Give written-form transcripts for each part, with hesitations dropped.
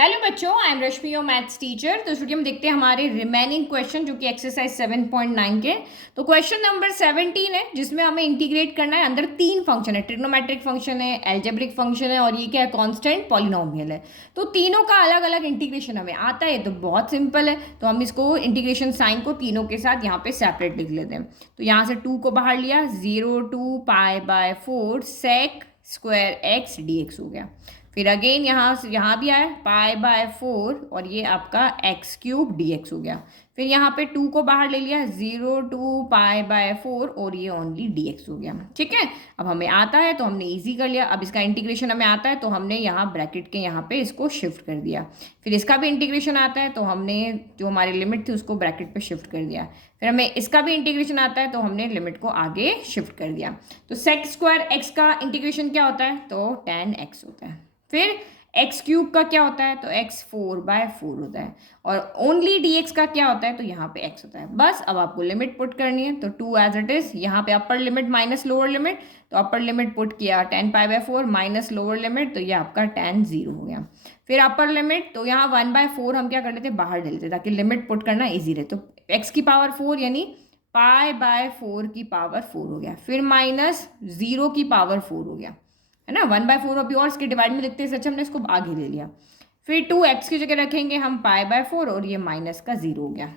Hello बच्चों, I am Rashmi your maths teacher. तो studio हम देखते हैं हमारे रिमेनिंग क्वेश्चन जो कि एक्सरसाइज 7.9 के। तो क्वेश्चन नंबर 17 है जिसमें हमें इंटीग्रेट करना है। अंदर तीन फंक्शन है, ट्रिग्नोमेट्रिक फंक्शन है, एल्जेब्रिक फंक्शन है और ये क्या है, कांस्टेंट पॉलिनोमियल है। तो तीनों का अलग अलग इंटीग्रेशन हमें आता है। तो बहुत सिंपल है, तो हम इसको इंटीग्रेशन साइन को तीनों के साथ यहाँ पे सेपरेट लिख लेते हैं। तो यहाँ से 2 को बाहर लिया, 0 to π/4 sec square x d x हो गया। फिर अगेन यहाँ भी आया π/4 और ये आपका x³ dx हो गया। फिर यहाँ पे 2 को बाहर ले लिया, 0 to π/4 और ये ओनली dx हो गया। ठीक है, अब हमें आता है तो हमने इजी कर लिया। अब इसका इंटीग्रेशन हमें आता है तो हमने यहाँ ब्रैकेट के यहाँ पे इसको शिफ्ट कर दिया। फिर इसका भी इंटीग्रेशन आता है तो हमने जो हमारी लिमिट थी उसको ब्रैकेट पे शिफ्ट कर दिया। फिर हमें इसका भी इंटीग्रेशन आता है तो हमने लिमिट को आगे शिफ्ट कर दिया। तो सेक स्क्वायर एक्स का इंटीग्रेशन क्या होता है, तो tan x होता है। फिर x³ का क्या होता है, तो x 4/4 होता है। और ओनली dx का क्या होता है, तो यहाँ पे x होता है। बस अब आपको लिमिट पुट करनी है। तो 2 एज इट इज, यहाँ पे upper limit minus lower limit, तो अपर लिमिट पुट किया tan π/4 माइनस लोअर लिमिट, तो ये आपका tan 0 हो गया। फिर अपर लिमिट, तो यहाँ 1/4 हम क्या कर लेते, बाहर ले लेते ताकि लिमिट पुट करना ईजी रहे। तो x की पावर 4 यानी π/4 की पावर 4 हो गया। फिर माइनस 0 की पावर 4 हो गया, है ना। 1/4 अभी और इसके डिवाइड में लिखते हैं, सच हमने इसको आगे ले लिया। फिर 2x की जगह रखेंगे हम π/4 और ये माइनस का 0 हो गया।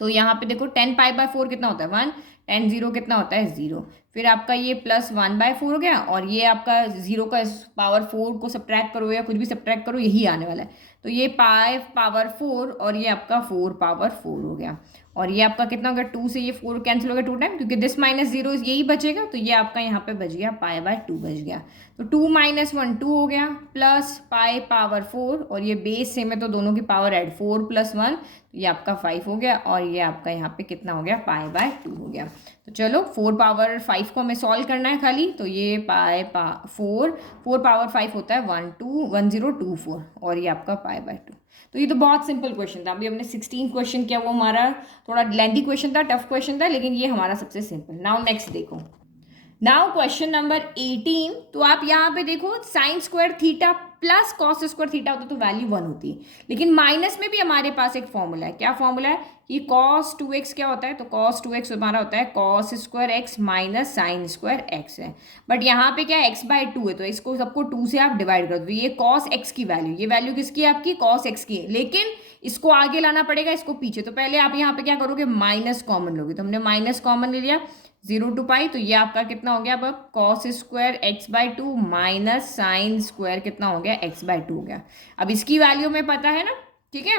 तो यहाँ पे देखो 10 π/4 कितना होता है 1, 10 0 कितना होता है 0। फिर आपका ये प्लस 1/4 हो गया और ये आपका 0 का पावर 4 को सब्ट्रैक्ट करो या कुछ भी सब्ट्रैक्ट करो, यही आने वाला है। तो ये 5/4 और ये आपका 4/4 हो गया। और ये आपका कितना हो गया, 2 से ये 4 कैंसिल हो गया 2 टाइम, क्योंकि दिस माइनस 0 यही बचेगा। तो ये आपका यहाँ पे बच गया π/2 बच गया। तो 2 - 1 2 हो गया, प्लस π/4 और ये बेस सेम है तो दोनों की पावर ऐड, 4 + 1 तो ये आपका 5 हो गया। और ये आपका यहाँ पे कितना हो गया, π/2 हो गया। तो चलो 4/5 को हमें सॉल्व करना है खाली। तो ये 4/5 होता है 1024 और ये आपका π/2। तो ये तो बहुत सिंपल क्वेश्चन था। अभी हमने 16 क्वेश्चन किया, वो हमारा थोड़ा लेंथी क्वेश्चन था, टफ क्वेश्चन था, लेकिन ये हमारा सबसे सिंपल। नाउ नेक्स्ट देखो, नाउ क्वेश्चन नंबर 18। तो आप यहाँ पे देखो sine square theta plus cos square theta होता तो वैल्यू 1 होती, लेकिन माइनस में भी हमारे पास एक फॉर्मूला है। क्या फॉर्मूला है कि cos 2x क्या होता है, तो cos 2x हमारा होता है cos square x minus sine square x है। बट यहाँ पे क्या है, x/2 है तो इसको सबको 2 से आप डिवाइड कर दो। ये cos x की वैल्यू, ये वैल्यू किसकी है आपकी, cos x की है, लेकिन इसको आगे लाना पड़ेगा, इसको पीछे। तो पहले आप यहाँ पे क्या करोगे, माइनस कॉमन लोगे। तो हमने माइनस कॉमन ले लिया, 0 to π, तो ये आपका कितना हो गया, अब cos square x/2 minus sine square कितना हो गया, x/2 हो गया। अब इसकी वैल्यू में पता है ना, ठीक है।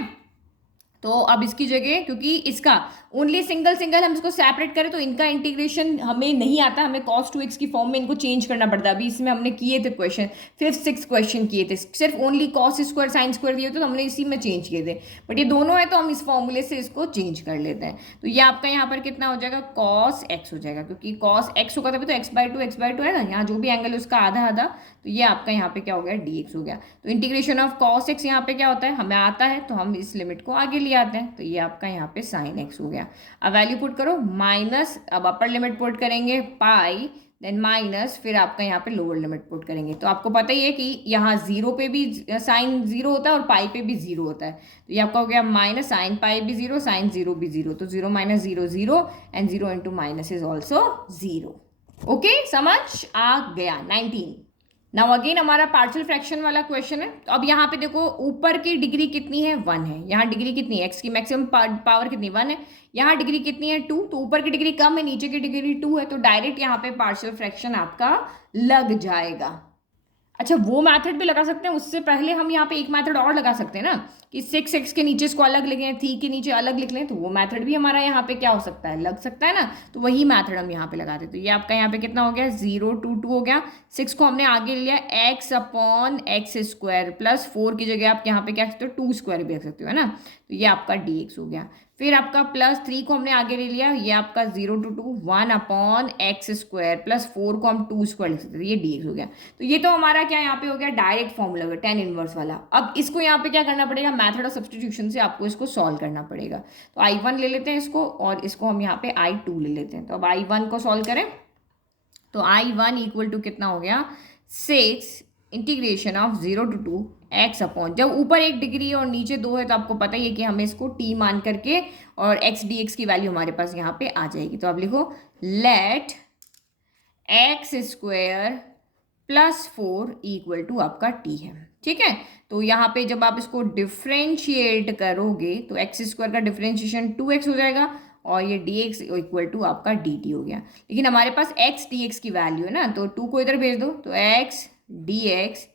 तो अब इसकी जगह, क्योंकि इसका ओनली सिंगल हम इसको सेपरेट करें तो इनका इंटीग्रेशन हमें नहीं आता, हमें cos 2x की फॉर्म में इनको चेंज करना पड़ता है। अभी इसमें हमने किए थे क्वेश्चन, 5th 6th क्वेश्चन किए थे, सिर्फ only cos square sine square दिए थे तो हमने इसी में चेंज किए थे। बट ये दोनों है तो हम इस फॉर्मूले से इसको चेंज कर लेते हैं। तो ये आपका यहाँ पर कितना हो जाएगा, cos x हो जाएगा, क्योंकि cos x होगा तभी तो x/2 है ना, यहाँ जो भी एंगल है उसका आधा आधा, तो ये आपका यहाँ पे क्या हो गया, dx हो गया। तो इंटीग्रेशन ऑफ cos x यहाँ पे क्या होता है, हमें आता है तो हम इस लिमिट को आगे ले आते हैं। तो ये आपका यहाँ पे sin x हो गया। अब वैल्यू पुट करो, माइनस, अब अपर लिमिट पुट करेंगे पाई, देन माइनस, फिर आपका यहाँ पे लोअर लिमिट पुट करेंगे। तो आपको पता ही है कि यहाँ 0 पे भी साइन 0 होता है और पाई पे भी 0 होता है। तो ये आपका हो गया माइनस, साइन पाई भी 0, साइन 0 भी 0, तो 0 - 0 0 and 0 into minus is also 0। Okay, समझ आ गया। 19। नाउ अगेन हमारा पार्शियल फ्रैक्शन वाला क्वेश्चन है। तो अब यहाँ पे देखो ऊपर की डिग्री कितनी है, 1 है। यहाँ डिग्री कितनी है, x की मैक्सिमम पावर कितनी, 1 है। यहाँ डिग्री कितनी है, 2। तो ऊपर की डिग्री कम है, नीचे की डिग्री 2 है, तो डायरेक्ट यहाँ पे पार्शियल फ्रैक्शन आपका लग जाएगा। अच्छा, वो मैथड भी लगा सकते हैं, उससे पहले हम यहाँ पे एक मैथड और लगा सकते हैं ना, कि 6x के नीचे इसको अलग लिखें, 3 के नीचे अलग लिख लें, तो वो मैथड भी हमारा यहाँ पे क्या हो सकता है, लग सकता है ना। तो वही मैथड हम यहाँ पे लगाते हैं। तो ये आपका यहाँ पे कितना हो गया, 0 to 2 हो गया। 6 को हमने आगे ले लिया x/x² प्लस 4 की जगह आप यहाँ पे क्या रख सकते हो, 2 स्क्वायर भी रख सकते हो, है ना। तो ये आपका dx हो गया। फिर आपका प्लस 3 को हमने आगे ले लिया, ये आपका 0 to 2 1/x² प्लस 4 को हम 2 स्क्वायर लिख सकते थे, ये dx हो गया। तो ये तो हमारा क्या यहाँ पे हो गया, डायरेक्ट फॉर्मूला हो गया, tan इनवर्स वाला। अब इसको यहाँ पे क्या करना पड़ेगा, मैथड ऑफ सब्स्टिट्यूशन से आपको इसको सॉल्व करना पड़ेगा। तो I1 ले लेते हैं इसको, और इसको हम यहाँ पे I2 ले लेते हैं। तो अब I1 को सॉल्व करें, तो I1 इक्वल टू कितना हो गया, 6 integration of 0 to 2 x upon, जब ऊपर 1 डिग्री और नीचे 2 है तो आपको पता ही है कि हमें इसको टी मान करके और एक्स डी एक्स की वैल्यू हमारे पास यहाँ पे आ जाएगी। तो आप लिखो let x square plus 4 equal to आपका टी है। ठीक है, तो यहाँ पे जब आप इसको डिफ्रेंशिएट करोगे तो एक्स स्क्वायर का डिफ्रेंशिएशन 2x हो जाएगा और ये dx इक्वल टू आपका dt हो गया। लेकिन हमारे पास x dx की वैल्यू है ना, तो 2 को इधर भेज दो तो x dx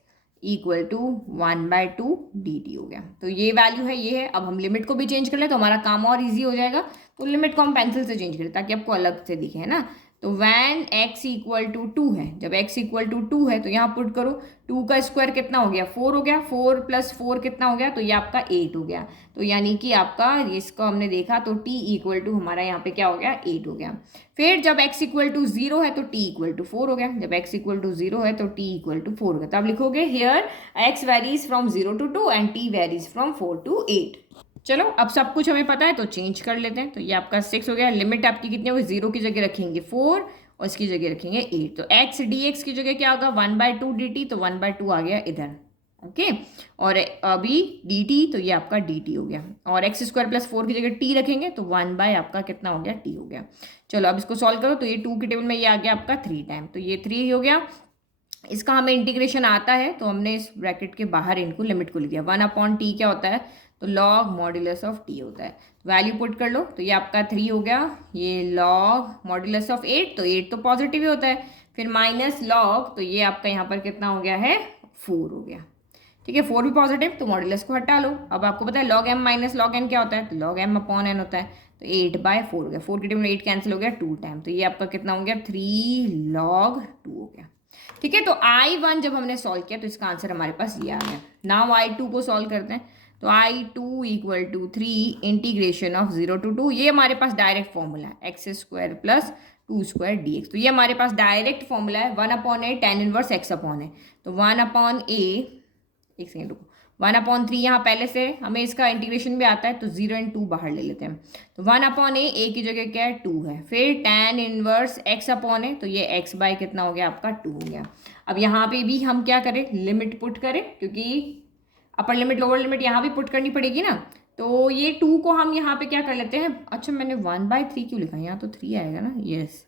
equal to 1/2 dt हो गया। तो ये वैल्यू है, ये है। अब हम लिमिट को भी चेंज कर ले तो हमारा काम और ईजी हो जाएगा। तो लिमिट को हम पेंसिल से चेंज करें ताकि आपको अलग से दिखे, है ना। तो वैन x इक्वल टू 2 है, जब x इक्वल टू 2 है तो यहाँ पुट करो, 2 का स्क्वायर कितना हो गया 4 हो गया, 4 प्लस 4 कितना हो गया, तो ये आपका 8 हो गया। तो यानी कि आपका इसको हमने देखा तो t इक्वल टू हमारा यहाँ पे क्या हो गया 8 हो गया। फिर जब x इक्वल टू 0 है तो t इक्वल टू 4 हो गया, जब x इक्वल टू 0 है तो t इक्वल टू 4 हो गया। तो आप लिखोगे here x varies from 0 to 2 and t varies from 4 to 8। चलो अब सब कुछ हमें पता है तो चेंज कर लेते हैं। तो ये आपका 6 हो गया। लिमिट आपकी कितनी होगी, 0 की जगह रखेंगे 4 और इसकी जगह रखेंगे 8। तो x dx की जगह क्या होगा 1/2 dt, तो 1/2 आ गया इधर। ओके, और अभी dt तो ये आपका dt हो गया, और एक्स स्क्वायर प्लस 4 की जगह t रखेंगे तो 1 आपका कितना हो गया t हो गया। चलो अब इसको सॉल्व करो तो ये 2 के टेबल में ये आ गया आपका 3 टाइम, तो ये 3 हो गया। इसका हमें इंटीग्रेशन आता है तो हमने इस ब्रैकेट के बाहर इनको लिमिट को लिया। 1/t क्या होता है, तो लॉग मॉड्यूलस ऑफ t होता है। वैल्यू पुट कर लो तो ये आपका 3 हो गया, ये लॉग मॉड्यूलस ऑफ 8, तो 8 तो पॉजिटिव ही होता है, फिर माइनस लॉग, तो ये आपका यहाँ पर कितना हो गया है 4 हो गया। ठीक है, 4 भी पॉजिटिव तो मॉड्यूलस को हटा लो। अब आपको पता है log m minus log n क्या होता है, तो लॉग m अपॉन n होता है। तो 8/4 हो गया, 4 के टेबल में 8 कैंसिल हो गया 2 टाइम, तो ये आपका कितना हो गया 3 log 2 हो गया। ठीक है, तो I1 जब हमने सॉल्व किया तो इसका आंसर हमारे पास ये आ गया। नाउ I2 को सॉल्व करते हैं। तो I2 equal to 3 integration of 0 to 2, ये हमारे पास डायरेक्ट फॉर्मूला है x square plus 2 square dx। तो ये हमारे पास डायरेक्ट फॉर्मूला है 1/a tan inverse x upon है। तो 1/a, एक सेकेंड रुको, 1/3 यहाँ पहले से हमें इसका इंटीग्रेशन भी आता है तो 0 and 2 बाहर ले लेते हैं। तो 1/a की जगह क्या है 2 है, फिर tan इनवर्स x अपॉन है, तो ये x बाय कितना हो गया आपका 2 हो गया। अब यहाँ पे भी हम क्या करें, लिमिट पुट करें, क्योंकि अपर लिमिट लोअर लिमिट यहाँ भी पुट करनी पड़ेगी ना। तो ये 2 को हम यहाँ पे क्या कर लेते हैं, अच्छा मैंने 1/3 क्यों लिखा, यहाँ तो 3 आएगा ना, यस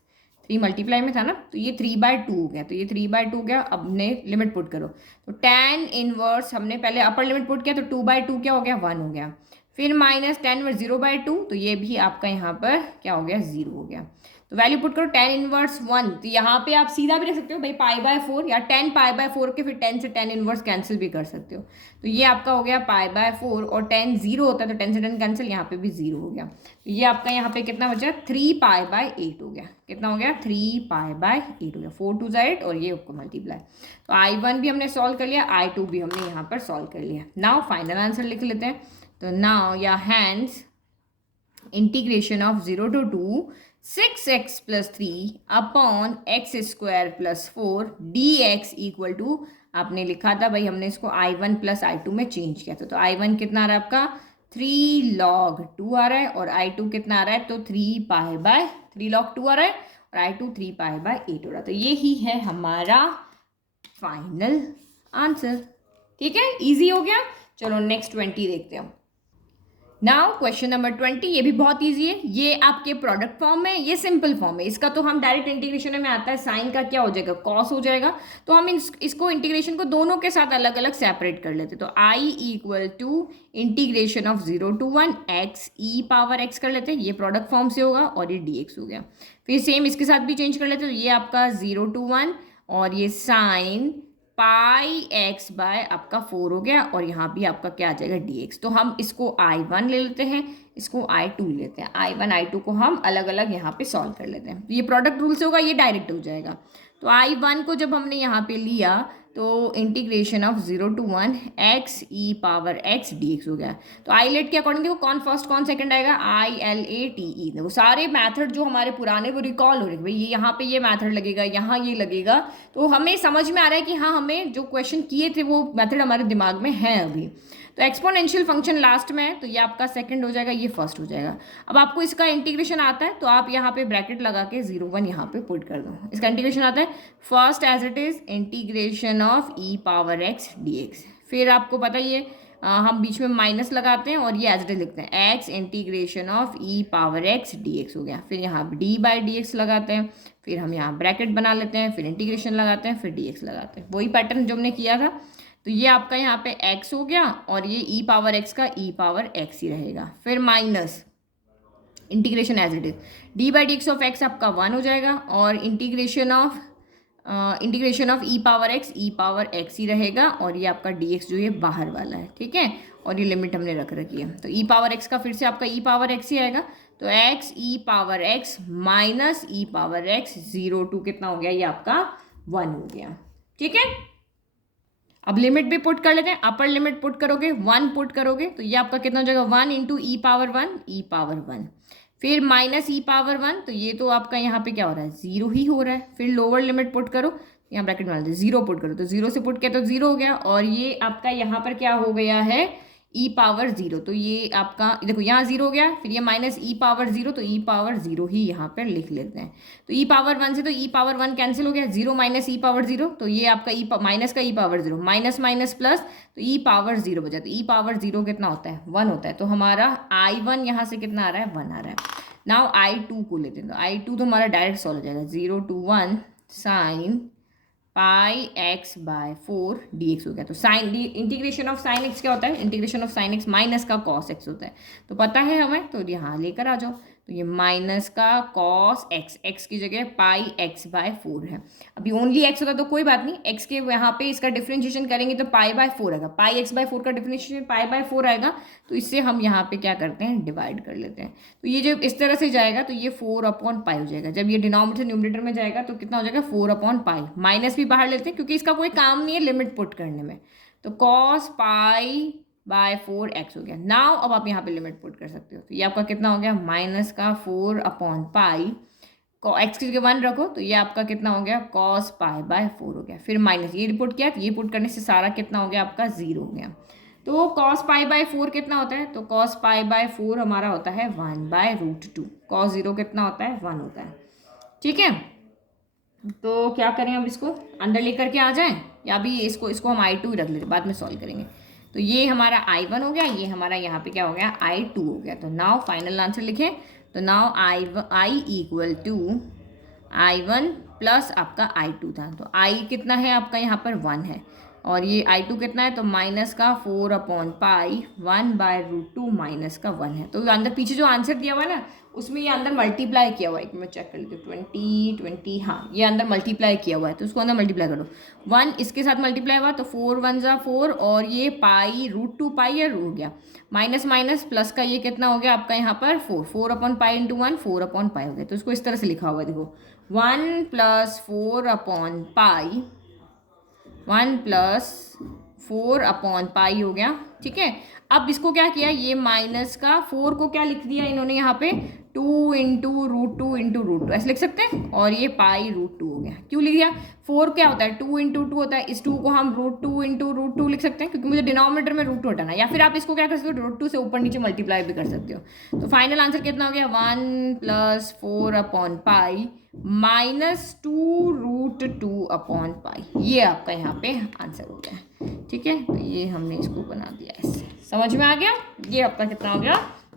3 मल्टीप्लाई में था ना, तो ये 3/2 हो गया, तो ये 3/2 हो गया। अब ने लिमिट पुट करो तो tan इनवर्स हमने पहले अपर लिमिट पुट किया तो 2/2 क्या हो गया 1 हो गया, फिर माइनस tan इनवर्स 0/2, तो ये भी आपका यहाँ पर क्या हो गया 0 हो गया। तो वैल्यू पुट करो tan इनवर्स 1, तो यहाँ पे आप सीधा भी रख सकते हो भाई π/4 या tan π/4 के, फिर tan से tan इनवर्स कैंसिल भी कर सकते हो। तो ये आपका हो गया π/4 और tan 0 होता है तो tan से tan कैंसिल, यहाँ पे भी 0 हो गया। तो ये आपका यहाँ पे कितना बचा 3π/8 हो गया, कितना हो गया 3π/8 हो गया, 4 2 8 और ये आपको मल्टीप्लाई। तो I1 भी हमने सॉल्व कर लिया, I2 भी हमने यहाँ पर सॉल्व कर लिया। नाउ फाइनल आंसर लिख लेते हैं। तो नाउ या hence integration of 0 to 2 6x plus 3 upon x square plus 4 dx equal to, आपने लिखा था भाई, हमने इसको I1 प्लस I2 में चेंज किया था। तो I1 कितना आ रहा है आपका 3 log 2 आ रहा है, और I2 कितना आ रहा है तो 3 log 2 आ रहा है, और I2 3π/8 हो रहा है। तो ये ही है हमारा फाइनल आंसर। ठीक है, इजी हो गया। चलो नेक्स्ट 20 देखते हैं। नाउ क्वेश्चन नंबर 20, ये भी बहुत इजी है। ये आपके प्रोडक्ट फॉर्म में, ये सिंपल फॉर्म है इसका, तो हम डायरेक्ट इंटीग्रेशन में आता है, साइन का क्या हो जाएगा कॉस हो जाएगा। तो हम इसको इंटीग्रेशन को दोनों के साथ अलग अलग सेपरेट कर लेते। तो I equal to integration of 0 to 1 x e⁻x कर लेते हैं, ये प्रोडक्ट फॉर्म से होगा, और ये dx हो गया। फिर सेम इसके साथ भी चेंज कर लेते हैं, तो ये आपका 0 to 1 और ये साइन πx बाय आपका 4 हो गया, और यहाँ भी आपका क्या आ जाएगा dx। तो हम इसको I1 ले लेते हैं, इसको I2 ले लेते हैं। I1 I2 को हम अलग अलग यहाँ पे सॉल्व कर लेते हैं। तो ये प्रोडक्ट रूल से होगा, ये डायरेक्ट हो जाएगा। तो I1 को जब हमने यहाँ पे लिया तो integration of 0 to 1 x e⁻x dx हो गया। तो आईलेट के अकॉर्डिंग देखो कौन फर्स्ट कौन सेकंड आएगा, ILATE। देखो सारे मेथड जो हमारे पुराने वो रिकॉल हो रहे हैं, भाई ये यहाँ पे ये मेथड लगेगा, यहाँ ये लगेगा। तो हमें समझ में आ रहा है कि हाँ, हमें जो क्वेश्चन किए थे वो मेथड हमारे दिमाग में है अभी। तो एक्सपोनेंशियल फंक्शन लास्ट में है, तो ये आपका सेकंड हो जाएगा, ये फर्स्ट हो जाएगा। अब आपको इसका इंटीग्रेशन आता है तो आप यहाँ पे ब्रैकेट लगा के 0 1 यहाँ पे पुट कर दो। इसका इंटीग्रेशन आता है first as it is integration of e⁻x dx, फिर आपको पता ही है हम बीच में माइनस लगाते हैं और ये एज इट इज लिखते हैं x integration of e power x d x हो गया। फिर यहाँ डी बाई डी एक्स लगाते हैं, फिर हम यहाँ ब्रैकेट बना लेते हैं, फिर इंटीग्रेशन लगाते हैं, फिर डी एक्स लगाते हैं, वही पैटर्न जो हमने किया था। तो ये आपका यहाँ पे x हो गया और ये ई पावर एक्स का ई पावर एक्स ही रहेगा। फिर minus integration as it is d by d x of x आपका 1 हो जाएगा और integration of e power x ही रहेगा और ये आपका डी एक्स जो ये बाहर वाला है, ठीक है। और ये लिमिट हमने रख रखी है, तो ई पावर एक्स का फिर से आपका ई पावर एक्स ही आएगा। तो x e power x minus e power x 0 to कितना हो गया, ये आपका 1 हो गया, ठीक है। अब लिमिट भी पुट कर लेते हैं। अपर लिमिट पुट करोगे 1 पुट करोगे तो ये आपका कितना हो जाएगा 1 इंटू ई पावर 1 फिर माइनस ई पावर 1, तो ये तो आपका यहाँ पे क्या हो रहा है 0 ही हो रहा है। फिर लोअर लिमिट पुट करो, यहाँ ब्रैकेट में डाल दे 0 पुट करो, तो 0 से पुट किया तो 0 हो गया और ये आपका यहाँ पर क्या हो गया है ई पावर 0, तो ये आपका देखो यहाँ 0 हो गया, फिर ये माइनस ई पावर 0, तो ई पावर 0 ही यहाँ पर लिख लेते हैं। तो ई पावर 1 से तो ई पावर 1 कैंसिल हो गया, 0 माइनस ई पावर 0, तो ये आपका ई माइनस का ई पावर 0 माइनस माइनस प्लस, तो ई पावर 0 बचा, तो ई पावर 0 कितना होता है 1 होता है। तो हमारा I1 यहाँ से कितना आ रहा है 1 आ रहा है। नाउ I2 को लेते हैं, तो I2 तो हमारा डायरेक्ट सॉल्व हो जाएगा 0 to 1 sine pi x by 4 d x हो गया। तो sine integration of sine x क्या होता है, integration of sine x minus का कॉस एक्स होता है, तो पता है हमें, तो यहाँ लेकर आ जाओ। तो ये माइनस का कॉस एक्स, एक्स की जगह पाई एक्स बाय 4 है। अभी ओनली एक्स होता तो कोई बात नहीं, एक्स के यहाँ पे इसका डिफ्रेंशिएशन करेंगे तो पाई बाय 4 आएगा, पाई एक्स बाय 4 का डिफ्रेंशिएशन पाई बाय 4 आएगा, तो इससे हम यहाँ पे क्या करते हैं डिवाइड कर लेते हैं। तो ये जब इस तरह से जाएगा तो ये 4 अपॉन पाई हो जाएगा। जब ये डिनोमिनेटर न्यूमरेटर में जाएगा तो कितना हो जाएगा 4 अपॉन पाई, माइनस भी बाहर लेते हैं क्योंकि इसका कोई काम नहीं है लिमिट पुट करने में। तो कॉस पाई बाय 4 एक्स हो गया। नाउ अब आप यहाँ पे लिमिट पुट कर सकते हो, तो ये आपका कितना हो गया माइनस का 4 अपॉन पाई, एक्स की जगह 1 रखो, तो ये आपका कितना हो गया कॉस पाई बाय 4 हो गया। फिर माइनस ये पुट किया, तो ये पुट करने से सारा कितना हो गया आपका 0 हो गया। तो कॉस पाई बाय 4 कितना होता है, तो कॉस पाई बाय 4 हमारा होता है 1/√2, कॉस 0 कितना होता है 1 होता है, ठीक है। तो क्या करें, अब इसको अंदर लेकर के आ जाएं या अभी इसको हम I2 ही रख लेते, बाद में सॉल्व करेंगे। तो ये हमारा I1 हो गया, ये हमारा यहाँ पे क्या हो गया I2 हो गया। तो नाउ फाइनल आंसर लिखें, तो now I equal to I1 plus आपका I2 था, तो I कितना है आपका यहाँ पर 1 है और ये I2 कितना है, तो माइनस का 4 अपॉन पाई 1/√2 माइनस का 1 है। तो अंदर पीछे जो आंसर दिया हुआ है ना उसमें ये अंदर मल्टीप्लाई किया हुआ है, मैं चेक कर लेती हूँ 20, हाँ ये अंदर मल्टीप्लाई किया हुआ है, तो उसको अंदर मल्टीप्लाई करो। 1 इसके साथ मल्टीप्लाई हुआ तो 4 1 जा 4 और ये पाई √2 पाई है हो गया, माइनस माइनस प्लस का ये कितना हो गया आपका यहाँ पर 4 upon pi into 1 4 upon pi हो गया। तो इसको इस तरह से लिखा हुआ है, देखो 1 + 4 अपॉन पाई 1 + 4 अपॉन पाई हो गया, ठीक है। अब इसको क्या किया, ये माइनस का 4 को क्या लिख दिया इन्होंने यहाँ पे 2 इंटू √2 ऐसे लिख सकते हैं, और ये पाई √2 हो गया। क्यों लिख दिया, 4 क्या होता है 2 इंटू 2 होता है, इस 2 को हम √2 इंटू √2 लिख सकते हैं क्योंकि मुझे डिनोमिनेटर में √2 हटाना है, या फिर आप इसको क्या कर सकते हो √2 से ऊपर नीचे मल्टीप्लाई भी कर सकते हो। तो फाइनल आंसर कितना हो गया 1 + 4 अपॉन पाई -2√2 अपॉन पाई, ये आपका यहाँ पे आंसर हो गया, ठीक है। तो ये हमने इसको बना दिया ऐसे, समझ में आ गया, ये आपका कितना हो गया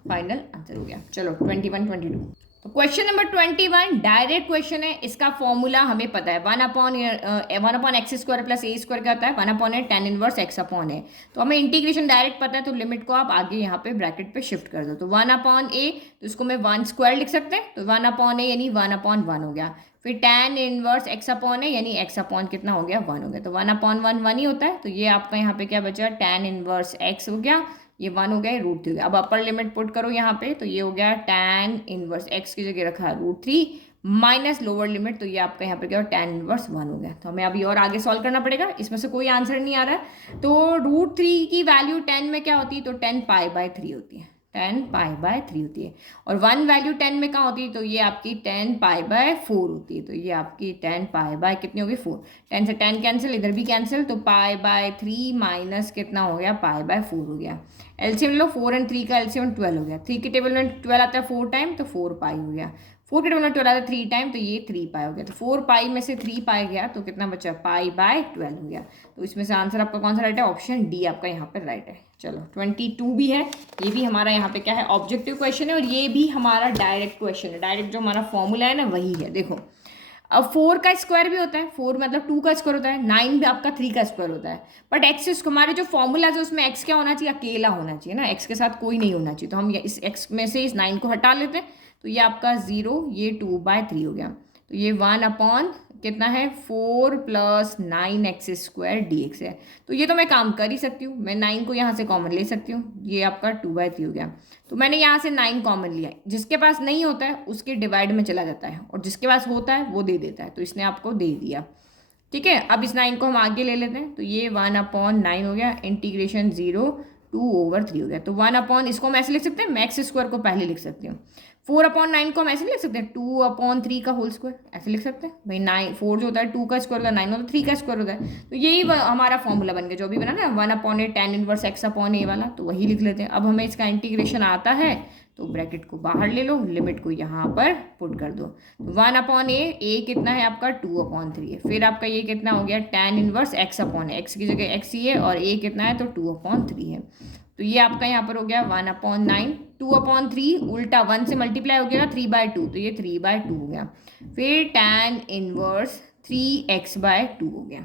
फाइनल आंसर हो गया। चलो 21 22, तो क्वेश्चन नंबर 21 डायरेक्ट क्वेश्चन है, इसका फॉर्मूला हमें पता है 1/x² + a² क्या होता है 1/a tan इनवर्स x/a। तो हमें इंटीग्रेशन डायरेक्ट पता है, तो लिमिट को आप आगे यहाँ पे ब्रैकेट पे शिफ्ट कर दो। तो 1/a, तो इसको मैं 1² लिख सकते हैं, तो 1/a यानी 1/1 हो गया। फिर tan इनवर्स x/a यानी x/ कितना हो गया 1 हो गया, तो 1/1 1 ही होता है। तो ये आपका यहाँ पे क्या बचा tan इनवर्स x हो गया, ये 1 हो गया, ये √3 हो गया। अब अपर लिमिट पुट करो यहाँ पे, तो ये हो गया tan इनवर्स x की जगह रखा √3 माइनस लोअर लिमिट, तो ये आपका यहाँ पे क्या हो tan इनवर्स 1 हो गया। तो हमें अभी और आगे सॉल्व करना पड़ेगा, इसमें से कोई आंसर नहीं आ रहा है। तो √3 की वैल्यू 10 में क्या होती है, तो 10 π/3 होती है, 10 π/3 होती है। और 1 वैल्यू 10 में कहाँ होती है, तो ये आपकी 10 π/4 होती है। तो ये आपकी 10 π/ कितनी होगी 4, 10 से 10 कैंसिल, इधर भी कैंसिल, तो π/3 माइनस कितना हो गया π/4 हो गया। एलसीएम लो, 4 और 3 का एलसीएम 12 हो गया, 3 के टेबल में 12 आता है 4 टाइम, तो 4 पाई हो गया। 4 के डबल में 12 आता है 3 टाइम, तो ये 3 पाई हो गया। तो 4 पाई में से 3 पाई गया तो कितना बचा, पाई बाय 12 हो गया। तो इसमें से आंसर आपका कौन सा राइट है, ऑप्शन डी आपका यहाँ पर राइट है। चलो 22 भी है, ये भी हमारा यहाँ पे क्या है, ऑब्जेक्टिव क्वेश्चन है, और ये भी हमारा डायरेक्ट क्वेश्चन है। डायरेक्ट जो हमारा फॉर्मूला है ना वही है। देखो अब 4 का स्क्वायर भी होता है, 4 मतलब 2 का स्क्वायर होता है, 9 भी आपका 3 का स्क्वायर होता है, बट एक्स हमारे जो फॉर्मूला है उसमें एक्स क्या होना चाहिए, अकेला होना चाहिए ना, एक्स के साथ कोई नहीं होना चाहिए। तो हम इस एक्स में से इस 9 को हटा लेते हैं, तो ये आपका 0, ये 2/3 हो गया। तो ये 1 अपॉन कितना है, 4 + 9x² dx है। तो ये तो मैं काम कर ही सकती हूँ, मैं 9 को यहाँ से कॉमन ले सकती हूँ, ये आपका 2/3 हो गया। तो मैंने यहाँ से 9 कॉमन लिया, जिसके पास नहीं होता है उसके डिवाइड में चला जाता है, और जिसके पास होता है वो दे देता है, तो इसने आपको दे दिया। ठीक है, अब इस 9 को हम आगे ले लेते हैं, तो ये 1/9 हो गया, इंटीग्रेशन 0 2/3 हो गया। तो 1 अपॉन, इसको हम ऐसे लिख सकते हैं, मैक्स स्क्वायर को पहले लिख सकते हैं। 4/9 को हम ऐसे लिख सकते हैं, 2/3 का होल स्क्वायर, ऐसे लिख सकते हैं भाई। 9 4 जो होता है 2 का स्क्वायर होता है, 9 होता है 3 का स्क्वायर होता है। तो यही हमारा फॉर्मूला बन गया, जो भी बना ना 1/8 tan इनवर्स x/a वाला, तो वही लिख लेते हैं। अब हमें इसका इंटीग्रेशन आता है, तो ब्रैकेट को बाहर ले लो, लिमिट को यहाँ पर पुट कर दो। 1/a कितना है आपका, 2/3 है। फिर आपका ये कितना हो गया, tan इनवर्स x/a, x की जगह x ही है, और a कितना है, तो 2/3 है। तो ये आपका यहाँ पर हो गया 1/9, 2/3 उल्टा 1 से मल्टीप्लाई हो गया 3/2, तो ये 3/2 हो गया। फिर tan इनवर्स 3x/2 हो गया,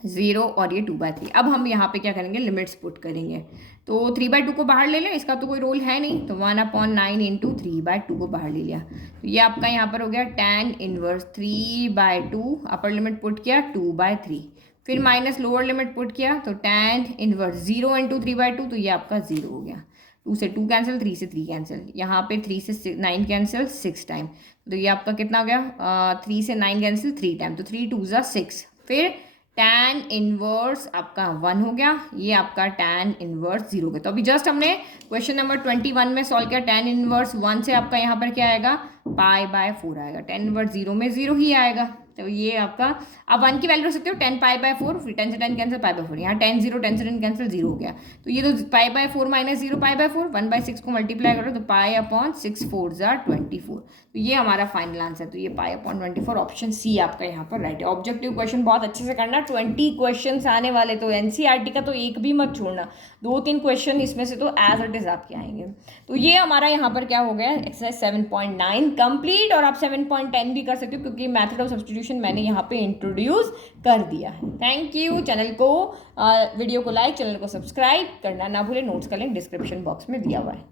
0 और ये 2/3। अब हम यहाँ पे क्या करेंगे, लिमिट्स पुट करेंगे। तो 3/2 को बाहर ले लें, इसका तो कोई रोल है नहीं, तो 1/9 इंटू 3/2 को बाहर ले लिया। तो ये आपका यहाँ पर हो गया tan inverse 3/2, upper limit put किया 2/3, फिर माइनस लोअर लिमिट पुट किया, तो tan इनवर्स 0 इंटू 3/2, तो ये आपका 0 हो गया। 2 से 2 कैंसिल, 3 से 3 कैंसिल, यहाँ पे 3 से 9 कैंसिल 6 टाइम, तो ये आपका कितना हो गया, 3 से 9 कैंसिल 3 टाइम, तो 3 2 ज़ा 6। फिर tan इनवर्स आपका 1 हो गया, ये आपका tan इनवर्स 0 हो गया। तो अभी जस्ट हमने क्वेश्चन नंबर 21 में सॉल्व किया। tan इनवर्स 1 से आपका यहाँ पर क्या आएगा, π/4 आएगा, tan इनवर्स 0 में 0 ही आएगा। तो ये आपका, आप 1 की वैल्यू रख सकते हो, 10 π/4, फिर 10 से 10 कैंसिल π/4, यहाँ 10 0 10 से 10 कैंसिल 0 हो गया। तो ये तो π/4 माइनस 0 π/4, 1/6 को मल्टीप्लाई करो, तो π/6 4 ज़ा 24। तो ये हमारा फाइनल आंसर, तो ये π/24, ऑप्शन सी आपका यहाँ पर राइट है। ऑब्जेक्टिव क्वेश्चन बहुत अच्छे से करना, 20 क्वेश्चन आने वाले, तो एनसीईआरटी का तो एक भी मत छोड़ना, 2-3 क्वेश्चन इसमें से तो एज इट इज आपके आएंगे। तो ये हमारा यहाँ पर क्या हो गया, एक्सरसाइज 7.9 कंप्लीट, और आप 7.10 भी कर सकते हो, क्योंकि मेथड ऑफ सब्स्टिट्यूशन मैंने यहाँ पे इंट्रोड्यूस कर दिया है। Thank you. चैनल को वीडियो को लाइक, चैनल को सब्सक्राइब करना ना भूलें। नोट्स का लिंक डिस्क्रिप्शन बॉक्स में दिया हुआ है।